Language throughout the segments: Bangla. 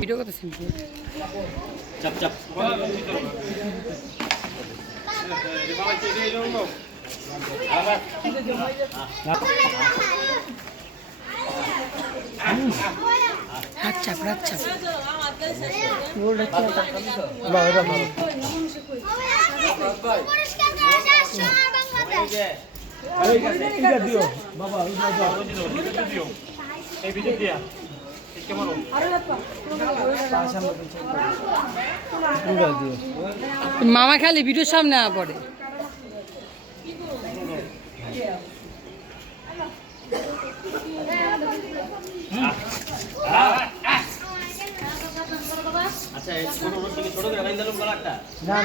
ভিডিও করতেছি চাপ চাপ রাচ্চাপ রাচ্চাপ মামা খালি ভিডিওর সামনে পড়ে আচ্ছা ছোট ছোট লাইন দিলাম গলাটা না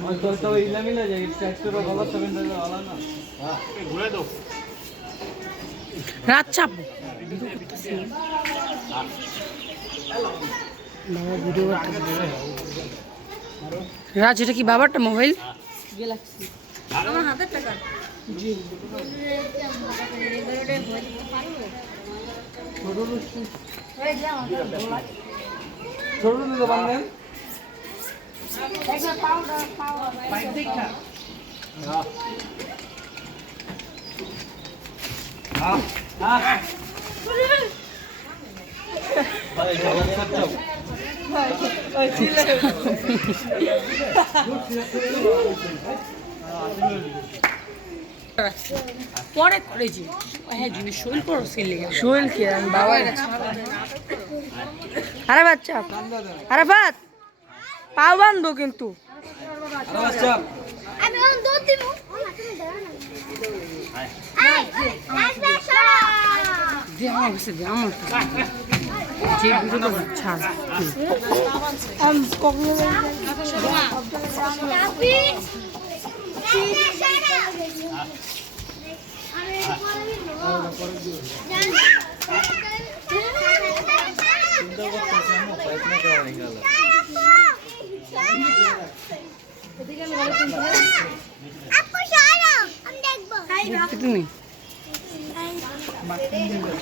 না তো ইলা মিলা যায় ট্রাক্টর ভালো তবে ভালো না হ্যাঁ ঘুরে দাও রাচ্চাপ ভিডিও রাজ এটা কি বাবারটা মোবাইল আমার হাতের টাকা ছোট দিতে পারলেন পরে করেছি হ্যাঁ জিনিস শৈল করছিল শৈল কি আমি বাবা আরে বাচ্চা আরে বাত পাও বান্ধব কিন্তু আমি ওন দুধ দিব আমার কাছে আমার যে ভিডিও ছাড় তুমি